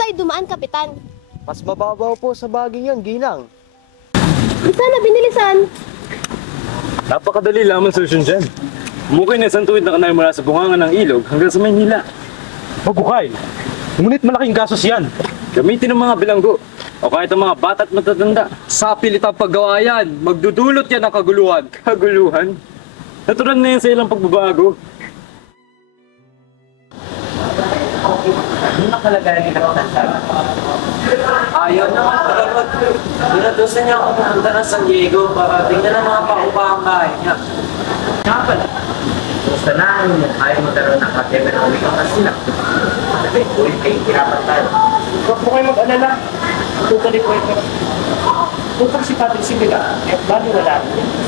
tayo dumaan, Kapitan? Mas mababaw po sa baging yan, ginang. Sana binilisan. Napakadali lamang solusyon dyan. Bumukay na isang tuwid na kanal mula sa bungangan ng ilog hanggang sa Maynila. Magbukay. Ngunit malaking gasos yan. Gamitin ng mga bilanggo o kahit ang mga bata at matatanda. Sa pilitang paggawa yan, magdudulot yan ng kaguluhan. Kaguluhan. Natural na yan sa ilang pagbabago. Ano nakalagay ni Kapitan Tag? Ayaw naman pagkakot. Dinatusan niya ako pumunta ng San Diego para tingnan ang mga paupahang bahay niya. Nga pala, gusto na ang ayaw magkaroon ng uwing ang sila. Sabi, uwing kayo hirapan tayo. Huwag po kayo mag-alala. Totally po ito. Tutang si Patrick Sibila, eh, bali wala.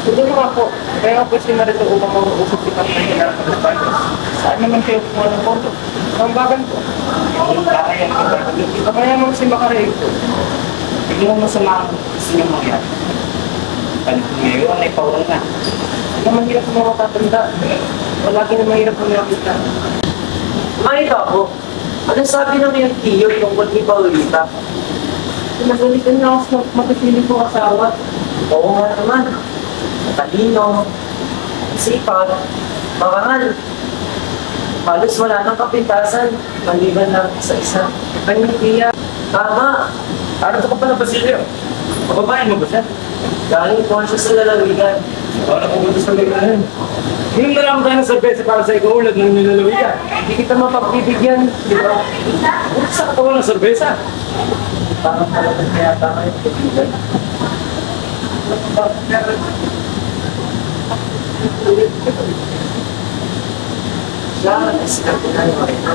Tuloy nga po. Kaya ako pwede na rito upang mag-uusap si Patrick ng Pilipinas. Saan naman kayo kumuha ng konto? Ang bagal po. Kakayan ko ba? Kaya mo si Makarey po. Bigyan mo sa mga gusto niyo mangyari. Palit mo ngayon, ay paulan na. Hindi naman hirap ng mga tatanda. Palagi na mahirap ang nakita. Makita ako, ano sabi ng iyong tiyo tungkol kay Paulita? Pinagalitan niya ako sa matipiling ko asawa. Oo nga naman. Matalino. Sipag. Makangal. Halos wala nang kapintasan. Maliban lang sa isa. Panitiya. Tama. Ano ka pa ng Basilio? Pababain mo ba siya? Galing po siya sa lalawigan. Ko gusto sa ligahan. Inom na lang tayo ng serbesa para sa ikaulad ng nilalawigan. Hindi kita mapagbibigyan. Di ba? Sa katawan ng serbesa. Parang talagang kaya tayo. kaibigan. Siya ang sinabihan mo ito.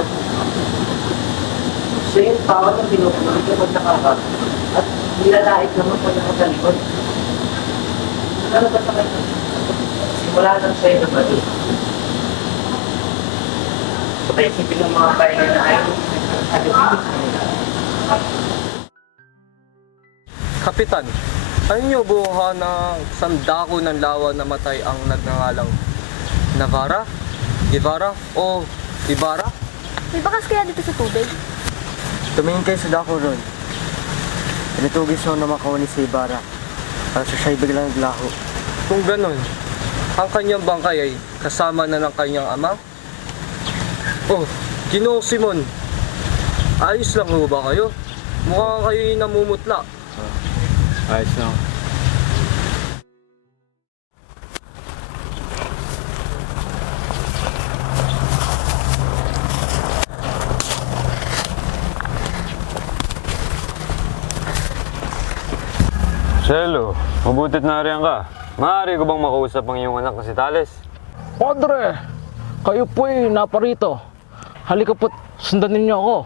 Siya yung tao na pinupulit yung magkakabag at nilalait naman po yung magkalikod. Ano ba sa kanya? Simula nang siya yung nabali. Patay isipin ng mga bayan na ay nagkakalimutan sa kanila. Kapitan, ano niyo buha ng sandako ng lawa na matay ang nagngangalang Navara, Guevara o Ibarra? May bakas kaya dito sa tubig? Tumingin kayo sa dako ron. Pinatugis siya na makawani si Ibarra. Para sa siya'y biglang naglaho. Kung ganon, ang kanyang bangkay ay kasama na ng kanyang ama? Oh, Ginoong Simon, ayos lang ho ba kayo? Mukhang kayo namumutla. Ayos na. Chelo, mabutit na riyan ka. Maaari ko bang makausap ang iyong anak na si Tales? Padre, kayo po'y naparito. Halika po't sundan ninyo ako.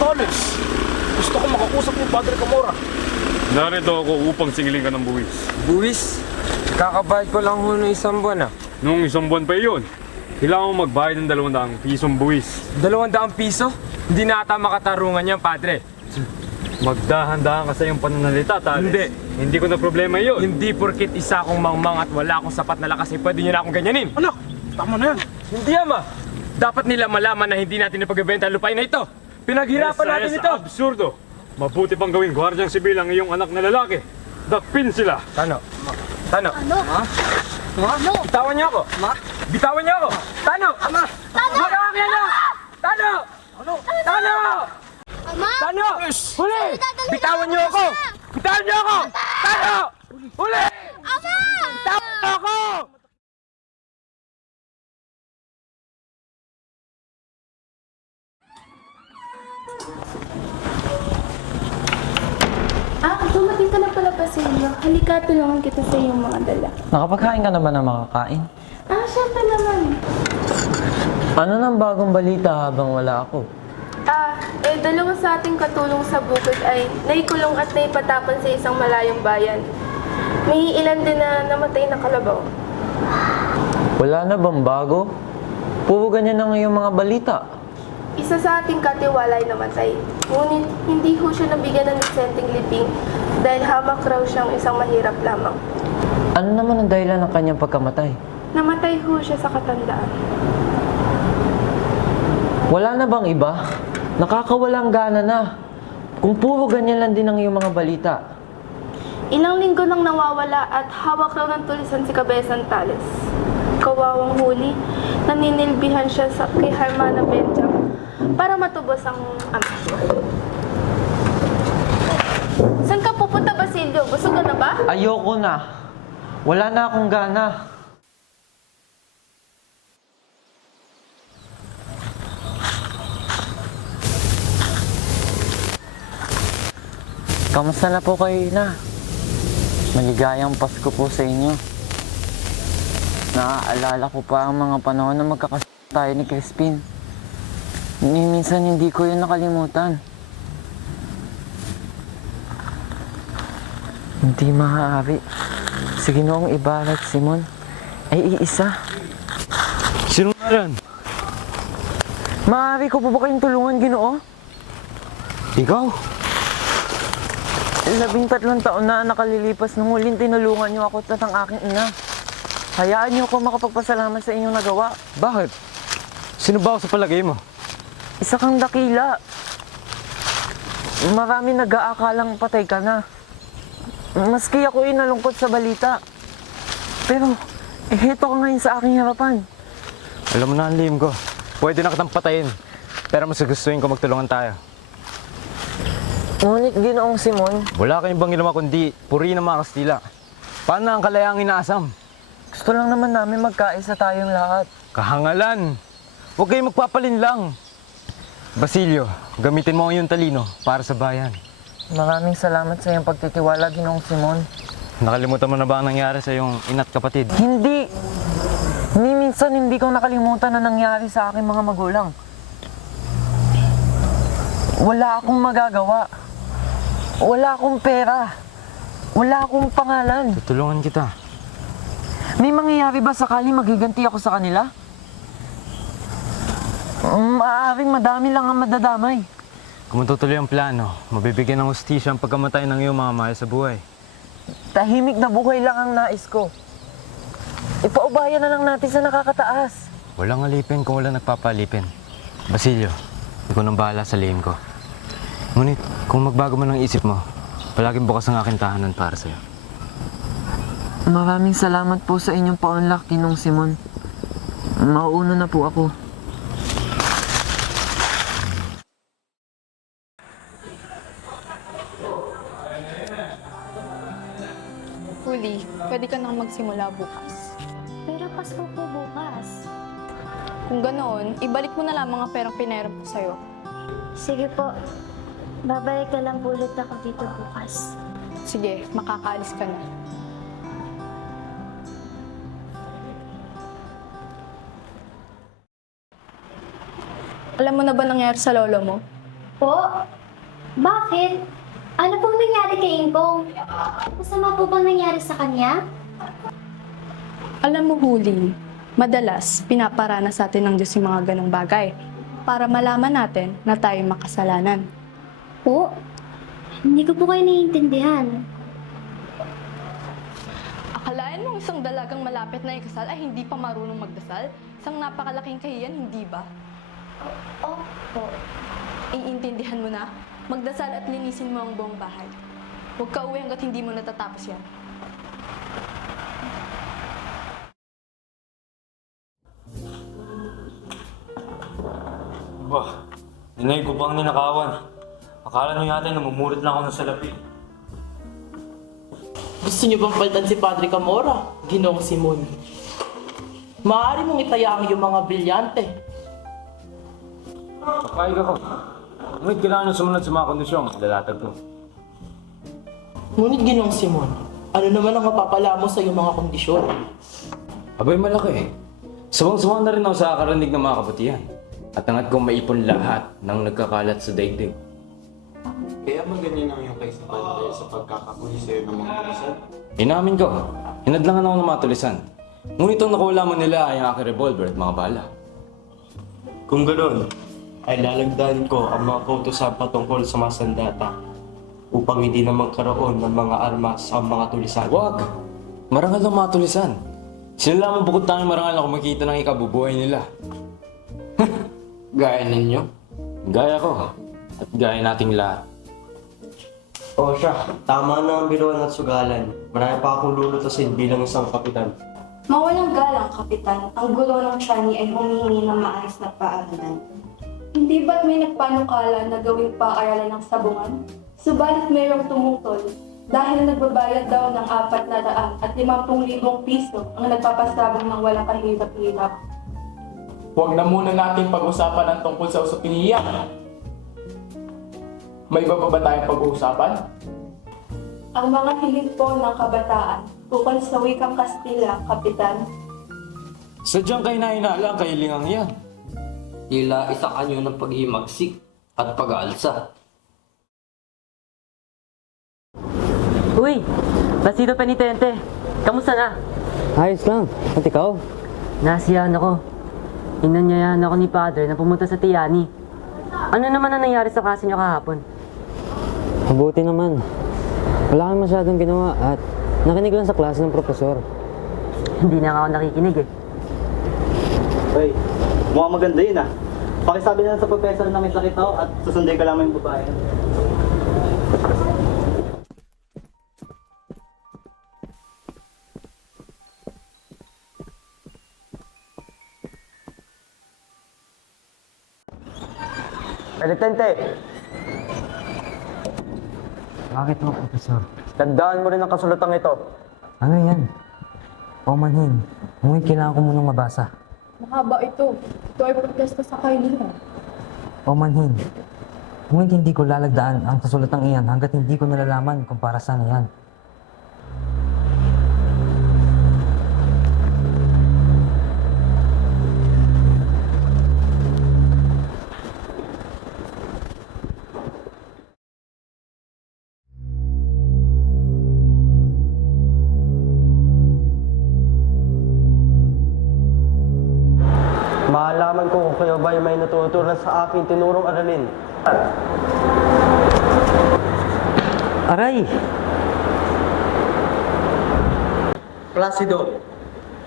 Toles, gusto ko makausap ni Padre Camora. Narito ako upang singilin ka ng buwis. Buwis, kakabayad ko lang ho ng isang buwan ah. Noong isang buwan pa iyon, kailangan mo magbayad ng dalawang daang pisong buwis. Dalawang daang piso? Hindi na ata makatarungan yan, padre. Magdahan-dahan ka sa iyong pananalita, Tales. Hindi. Hindi ko na problema yun. Hindi porkit isa akong mangmang at wala akong sapat na lakas ay pwede nyo na akong ganyanin. Anak, tama na yan. Hindi ama. Dapat nila malaman na hindi natin ipagbebenta ang lupain na ito. Pinaghirapan natin Yes, ito. absurdo. Mabuti pang gawing gwardyang sibil ang iyong anak na lalaki. Dakpin sila. Tano. Tano. Ano? Ano? Bitawan niyo ako. Ma? Bitawan niyo ako. Tano. Ama. Tano. Magkakakya na. Tano. Ano? Tano. Ama? Tano. Huli. Bitawan niyo ako. Bitawan niyo ako. Tano. Huli. Inyo. Halika, tulungan kita sa iyong mga dala. Nakapagkain ka naman ng makakain. Ah, syempre naman. Ano nang bagong balita habang wala ako? Ah, eh, dalawa sa ating katulong sa bukid ay naikulong at naipatapan sa isang malayong bayan. May ilan din na namatay na kalabaw. Wala na bang bago? Puro ganyan ang iyong mga balita. Isa sa ating katiwala ay namatay. Ngunit hindi ho siya nabigyan ng disenteng libing dahil hamak raw siyang isang mahirap lamang. Ano naman ang dahilan ng kanyang pagkamatay? ho siya sa katandaan. Wala na bang iba? Nakakawalang gana na. Kung puro ganyan lang din ang iyong mga balita. Ilang linggo nang nawawala at hawak raw ng tulisan si Kabesan Tales. Kawawang huli, naninilbihan siya sa kay Hermana Benjam para matubos ang ama. Saan ka pupunta, Basilio? Busog ka na ba? Ayoko na. Wala na akong gana. Kamusta na po kayo na? Maligayang Pasko po sa inyo. Naaalala ko pa ang mga panahon na magkakas tayo ni Crispin. Minsan hindi ko yun nakalimutan. Hindi maaari. Sa ginoong ibalat, Simon, ay iisa. Sino nga yan? Maaari ko po ba kayong tulungan, ginoo? Ikaw? Labing tatlong taon na nakalilipas nung huling tinulungan niyo ako at ang aking ina. Hayaan niyo ako makapagpasalamat sa inyong nagawa. Bakit? Sino ba ako sa palagay mo? Isa kang dakila. Marami nag-aakalang patay ka na. Maski ako ay nalungkot sa balita. Pero, eh, heto ka ngayon sa aking harapan. Alam mo na ang lihim ko. Pwede na kitang patayin. Pero mas gustuin ko magtulungan tayo. Ngunit ginoong Simon, Wala kayong bang ginawa kundi puri ng mga Kastila. Paano ang kalayaang inaasam? gusto lang naman namin magkaisa tayong lahat. Kahangalan! Huwag kayong magpapalin lang. Basilio, gamitin mo iyong talino para sa bayan. Maraming salamat sa iyong pagtitiwala, ginoong Simon. Nakalimutan mo na ba ang nangyari sa iyong ina't kapatid? Hindi. Ni minsan hindi ko nakalimutan na nangyari sa aking mga magulang. Wala akong magagawa. Wala akong pera. Wala akong pangalan. Tutulungan kita. May mangyayari ba sakali magiganti ako sa kanila? Maaaring madami lang ang madadamay. Kung matutuloy ang plano, mabibigyan ng hustisya ang pagkamatay ng iyong mga mahal sa buhay. Tahimik na buhay lang ang nais ko. Ipaubaya na lang natin sa nakakataas. Walang alipin kung wala nagpapalipin. Basilio, ikaw nang bahala sa lihim ko. Ngunit, kung magbago man ang isip mo, palaging bukas ang aking tahanan para sa'yo. Maraming salamat po sa inyong paunlak, Kinong Simon. Mauuna na po ako. Huli, pwede ka nang magsimula bukas. Pero Pasko po bukas. Kung ganoon, ibalik mo na lang mga perang pinairam ko sa'yo. Sige po. Babalik na lang po ulit ako dito bukas. Sige, makakaalis ka na. Alam mo na ba nangyari sa lolo mo? Po? Bakit? Ano pong nangyari kay Ingkong? Masama po bang nangyari sa kanya? Alam mo, Huli, madalas pinaparana sa atin ng Diyos yung mga ganong bagay para malaman natin na tayo makasalanan. Po? Hindi ko po kayo naiintindihan. Akalain mo isang dalagang malapit na ikasal ay hindi pa marunong magdasal? Isang napakalaking kahiyan, hindi ba? Opo. Iintindihan mo na? Magdasal at linisin mo ang buong bahay. Huwag ka uwi hanggat hindi mo natatapos yan. Bah, ninay ko pang ninakawan. Akala niyo yata namumulot lang ako ng salapi. Gusto niyo bang palitan si Padre Camora? Ginoong Simon. Maaari mong itaya ang iyong mga brilyante. Papayag ako. Ngunit kailangan nyo sumunod sa mga kondisyong lalatag ko. Ngunit Ginoong Simon, ano naman ang mapapala mo sa iyong mga kondisyon? Abay malaki. Sawang-sawang na rin ako sa kakarinig ng mga kabutihan. At angat kong maipon lahat ng nagkakalat sa daigdig. Kaya ba ganyan ang iyong kaisipan dahil sa pagkakahuli sa'yo ng mga pulisan? Inamin ko, hinadlangan ako ng mga tulisan. Ngunit ang nakuha mo nila ay ang aking revolver at mga bala. Kung ganoon, ay lalagdan ko ang mga kautosan patungkol sa mga sandata upang hindi na magkaroon ng mga armas sa mga tulisan. Huwag! Marangal ang mga tulisan. Sila lamang bukod tanging marangal na kumikita ng ikabubuhay nila. Gaya ninyo. Gaya ko. At gaya nating lahat. O siya, tama na ang biruan at sugalan. Marami pa akong lulutasin bilang isang kapitan. Mawalang galang, Kapitan, ang gulo ng Shani ay humihingi ng maayos na paaralan. Hindi ba't may nagpanukala na gawing paaralan ng sabungan? Subalit mayroong tumutol dahil nagbabayad daw ng apat na daan at limampung libong piso ang nagpapasabong ng walang kahirap-hirap. Huwag na muna natin pag-usapan ang tungkol sa usaping iyan. May iba pa ba tayong pag-uusapan? Ang mga hiling po ng kabataan ukol sa wikang Kastila, Kapitan. Sadyang kayo na inaala ang kahilingang yan. Tila isa kanyo ng paghimagsik at pag-aalsa. Uy, Basido Penitente, kamusta na? Ayos lang. At ikaw? Nasiyahan ako. Inanyayahan ako ni Padre na pumunta sa Tiani. Ano naman ang nangyari sa klase niyo kahapon? Mabuti naman. Wala kang masyadong ginawa at nakinig lang sa klase ng profesor. Hindi na nga ako nakikinig eh. Hoy, mukhang maganda yun ah. Pakisabi na lang sa professor na may sakit ako at susundin ka lang yung babae. Penitente, Bakit mo, profesor? tandaan mo rin ang kasulatang ito. Ano yan? O manhin, ngunit kailangan ko munang mabasa. Mahaba ito. Ito ay protesta sa kailihan. O manhin, ngunit hindi ko lalagdaan ang kasulatang iyan hanggat hindi ko nalalaman kung para saan yan. Maalaman ko kung kayo ba'y may natutunan sa aking tinurong aralin. Aray! Placido,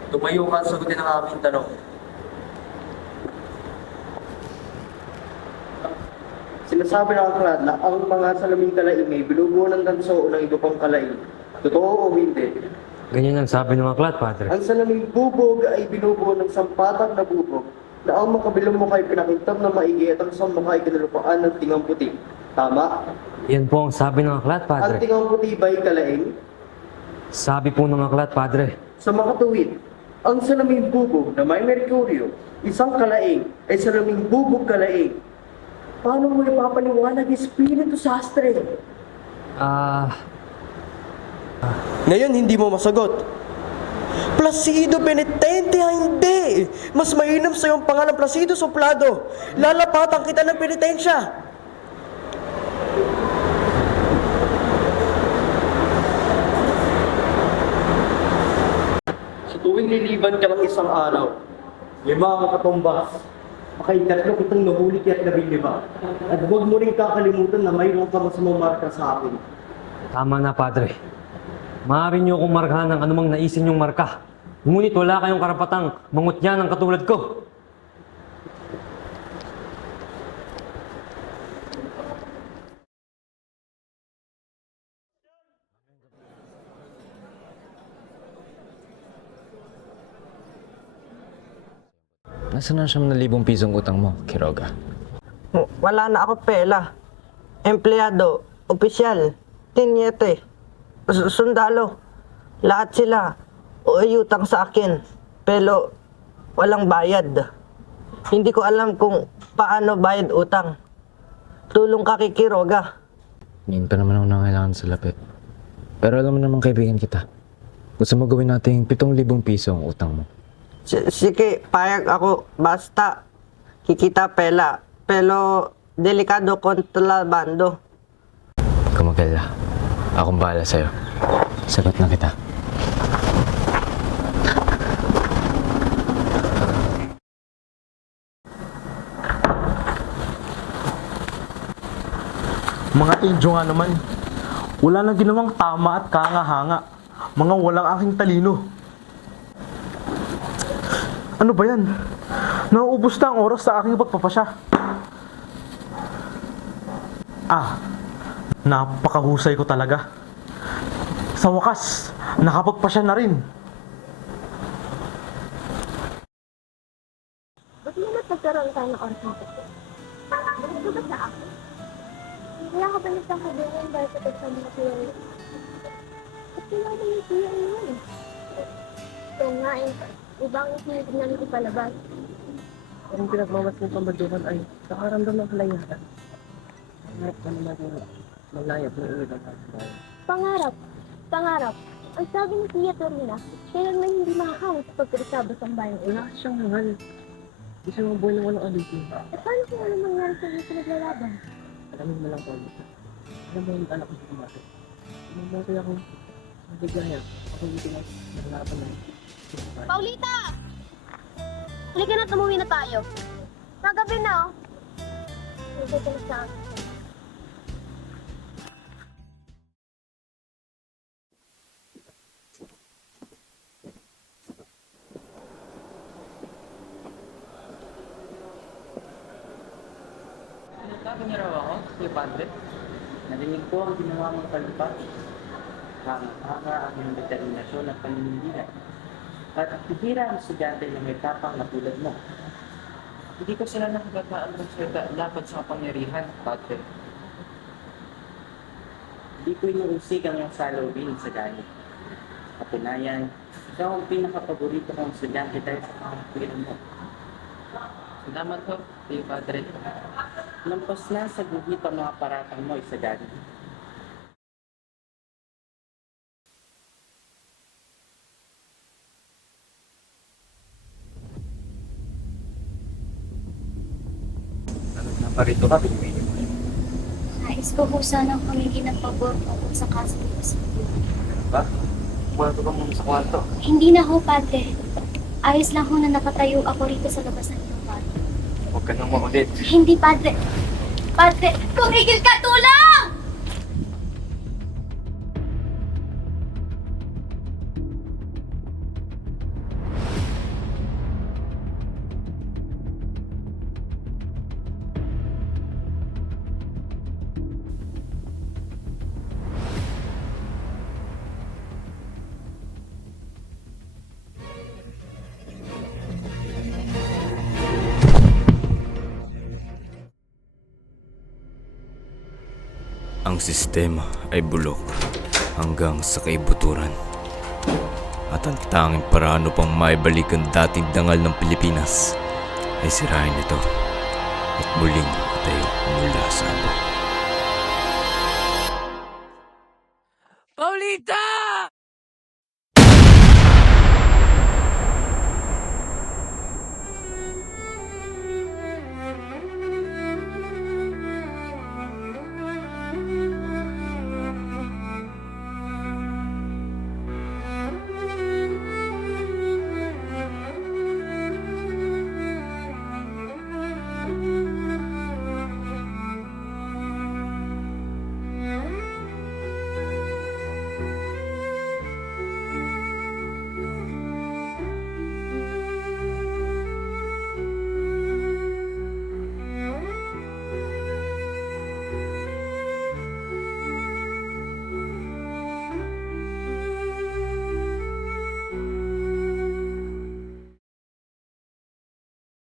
tumayo ka at sagutin ang aming tanong. Sinasabi ng aklat na ang mga salaming kalaing ay binubuo ng danso o ng iba pang kalaing. Totoo o hindi? Ganyan ang sabi ng aklat, Padre. Ang salaming bubog ay binubuo ng sampatang na bubog na ang makabilang mukha ay pinakintab na maigi at ang isang mukha ay kinalupaan ng tingang puti. Tama? Yan po ang sabi ng aklat, Ang Padre. tingang puti ba ay kalaing? Sabi po ng aklat, Padre. Sa makatuwid, ang salaming bubog na may merkuryo, isang kalaing, ay salaming bubog kalaing. Paano mo ipapaliwanag yung Espiritu Sastre? Ah, Ngayon, hindi mo masagot. Placido penitente ha, hindi! Mas mainam sa iyong pangalan Placido Soplado. Lalapatan kita ng penitensya. Sa tuwing liliban ka ng isang araw, lima ang katumbas. Makay tatlo kitang nahuli at labing lima. At huwag mo rin kakalimutan na mayroon ka masamang marka sa akin. tama na, Padre. Maaari niyo akong markahan ng anumang naisin niyong marka. Ngunit wala kayong karapatang mangutya ng katulad ko. Nasaan na siyam na libong pisong utang mo, Kiroga? Wala na ako pela. Empleyado, opisyal, tinyete, sundalo. Lahat sila uuyutang sa akin. Pero walang bayad. Hindi ko alam kung paano bayad utang. Tulong ka kay Kiroga. Ngayon pa naman ako nangailangan sa lapit. Pero alam mo naman kaibigan kita. Gusto mo gawin natin pitong libong piso ang utang mo. S- Sige, payag ako. Basta, kikita pela. Pero, delikado kontrabando. Huwag ka mag-alala. Akong bahala sa'yo. Sagot na kita. Mga Indio nga naman. Wala nang ginawang tama at kangahanga. Mga walang aking talino. Ano ba yan? Nauubos na ang oras sa aking pagpapasya. Ah, napakahusay ko talaga. Sa wakas, nakapagpasya na rin. Ba't na't nagkaroon tayo ng oras ng pagkakas? Ano ba sa akin? Wala ka ba nitang kabilang dahil sa pagsama ko yun? Ba't kailangan mo yung siya yun? Ito nga eh. Ibang isinigid namin ipalabas. Ang pinagmamas ng pambadukan ay nakaramdam ng kalayaan. Hanap ka naman yung malayap ng ilang bahay. Pangarap. Pangarap. Ang sabi ni Tia Torina, kailan man hindi makakawit sa pagkakasabas ang bayang ina. Wala siyang mahal. Isa mga buhay na walang alitin. Eh paano kung ano mangyari sa iyo sa naglalaban? Alamin mo lang po ulit. Alam mo yung anak ko sa kumate. Mamati akong maligaya. Ako dito na nalaban na. Paulita! Halika na, tumuwi na tayo. Kagabi na, oh. Halika ka na sa akin. Talupa. Hanga-hanga ang iyong determinasyon at paninindigan. At bihira ang estudyante na may tapang na tulad mo. Hindi ko sila nakagataan ng salita lapat sa kapangyarihan, Padre. Hindi ko inuusig ang iyong salubin sa ganit. Katunayan, ikaw ang pinakapaborito kong estudyante dahil sa pangangkilan mo. Salamat Kuya Padre. Lampas na sa guhit ang mga paratang mo sa Naparito ka, pinipili mo. Nais ko po sanang humingi ng pabor tungkol sa kaso ko sa Ba? Kwarto ka muna sa kwarto. Hindi na ho, padre. Ayos lang ho na nakatayo ako rito sa labas ng iyong kwarto. Huwag ka nang makulit. Hindi, padre. Padre, tumigil ka! Tulong! Ang sistema ay bulok hanggang sa kaibuturan. At ang tanging paraan upang maibalik ang dating dangal ng Pilipinas ay sirahin ito at muling itayo mula sa abo.